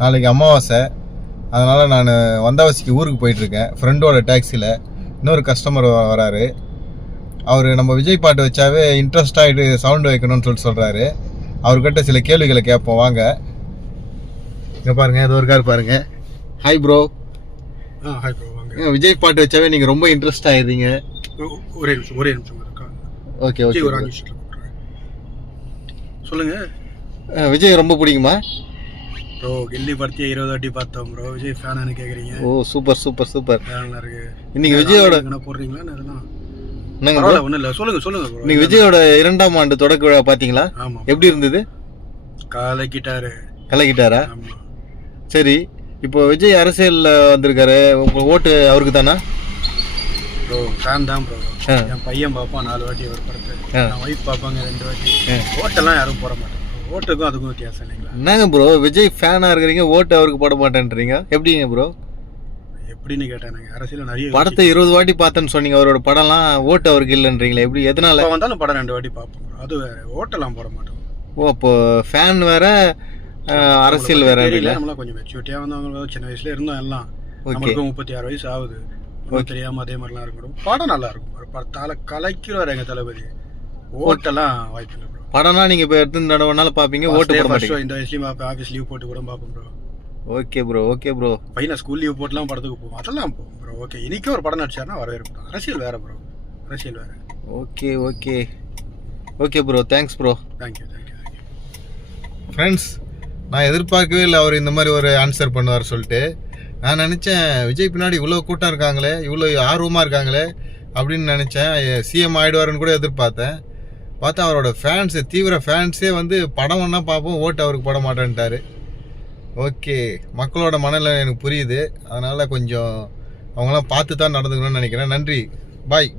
நாளைக்கு அமாவாசை. அதனால் நான் வந்தாவசிக்கு ஊருக்கு போயிட்டுருக்கேன் ஃப்ரெண்டோட டாக்ஸியில். இன்னொரு கஸ்டமர் வராரு. அவர் நம்ம விஜய் பாட்டு வச்சாவே இன்ட்ரெஸ்ட் ஆகிட்டு சவுண்டு வைக்கணும்னு சொல்கிறாரு. அவர்கிட்ட சில கேள்விகளை கேட்போம் வாங்க. இங்கே பாருங்கள், இது ஒரு கார் பாருங்கள். Hi bro. ஹாய் ப்ரோ, வாங்க. விஜய் பாட்டு வச்சாவே நீங்கள் ரொம்ப இன்ட்ரெஸ்ட் ஆகிடுறீங்க. ஒரே நிமிஷம் ஓகே ஓகே. சொல்லுங்க. விஜய் ரொம்ப பிடிக்குமா ப்ரோ? கில்லி படத்தையே 20 வாட்டி பார்த்தோம் ப்ரோ. விஜய் ஃபேனானு கேட்குறீங்க? ஓ சூப்பர் சூப்பர் சூப்பர். நல்லா இருக்கு. இன்னைக்கு விஜயோட போடுறீங்களா? அதெல்லாம் என்னங்க ப்ரோ? ஒன்றும் இல்லை, சொல்லுங்க சொல்லுங்க ப்ரோ. இன்னைக்கு விஜயோட 2ஆம் ஆண்டு தொடக்க விழா பார்த்தீங்களா? ஆமாம். எப்படி இருந்தது? கலக்கிட்டாரா? ஆமாம். சரி, இப்போ விஜய் அரசியலில் வந்திருக்காரு, உங்கள் ஓட்டு அவருக்கு தானா? ப்ரோ ஃபேன் தான் ப்ரோ. என் பையன் பார்ப்பான் 4 வாட்டி ஒரு படத்தை, என் ஒய்ஃப் பார்ப்பாங்க 2 வாட்டி. ஓட்டெல்லாம் யாரும் போட மாட்டாங்க. ஓட்டுக்கும் அதுக்கும் வித்தியாசம் இல்லைங்களா? என்னங்க ப்ரோ, விஜய் ஃபேனாக இருக்கிறீங்க, ஓட்டு அவருக்கு போட மாட்டேன்றீங்க, எப்படிங்க ப்ரோ? எப்படின்னு கேட்டானுங்க. அரசியல் நிறைய படத்தை 20 வாட்டி பார்த்தேன்னு சொன்னீங்க, அவரோட படம்லாம் ஓட்டு அவருக்கு இல்லைன்றீங்களா? எப்படி, எதனால? வந்தாலும் படம் 2 வாட்டி பார்ப்போம் ப்ரோ. அது வேற, ஓட்டெல்லாம் போட மாட்டோம். ஓ, அப்போ ஃபேன் வேற அரசியல் வேற இல்லை. நம்மளாம் கொஞ்சம் மெச்சூரிட்டியாக வந்தவங்க, சின்ன வயசுல இருந்தோம் எல்லாம். நமக்கு 36 வயசு ஆகுது. தெரியாம அதே மாதிரிலாம் இருக்கணும். படம் நல்லா இருக்கும். கலைக்கிறார் எங்க தளபதி. ஓட்டெல்லாம் வாய்ப்பு இல்லை ப்ரோ. படம்னா நீங்க இப்போ எடுத்து தடவைனாலும் பார்ப்பீங்க, ஓட்டு போட மாட்டீங்க. இந்த வயசுலயும் பார்ப்பேன், ஆஃபீஸ் லீவ் போட்டு கூட பார்ப்போம் bro. Okay bro, okay bro. பையனை ஸ்கூல் லீவ் போட்டுலாம் படத்துக்கு போவோம், அதெல்லாம் போவோம் ப்ரோ. ஓகே, இன்னைக்கு ஒரு படம் நடிச்சாருன்னா வரவேற்போம். அரசியல் வேற ப்ரோ, அரசியல் வேற. Okay okay okay bro, thanks bro. Thank you. Friends, நான் எதிர்பார்க்கவே இல்லை அவர் இந்த மாதிரி ஒரு ஆன்சர் பண்ணுவார் சொல்லிட்டு. நான் நினச்சேன் விஜய் பின்னாடி இவ்வளோ கூட்டம் இருக்காங்களே, இவ்வளோ ஆர்வமாக இருக்காங்களே அப்படின்னு நினச்சேன். சிஎம் ஆகிடுவாருன்னு கூட எதிர்பார்த்தேன். பார்த்தா அவரோட ஃபேன்ஸு, தீவிர ஃபேன்ஸே வந்து படம் ஒன்றா பார்ப்போம், ஓட்டு அவருக்கு போட மாட்டேன்ட்டார். ஓகே, மக்களோட மனநிலை எனக்கு புரியுது. அதனால் கொஞ்சம் அவங்களாம் பார்த்து தான் நடந்துக்கணும்னு நினைக்கிறேன். நன்றி. பாய்.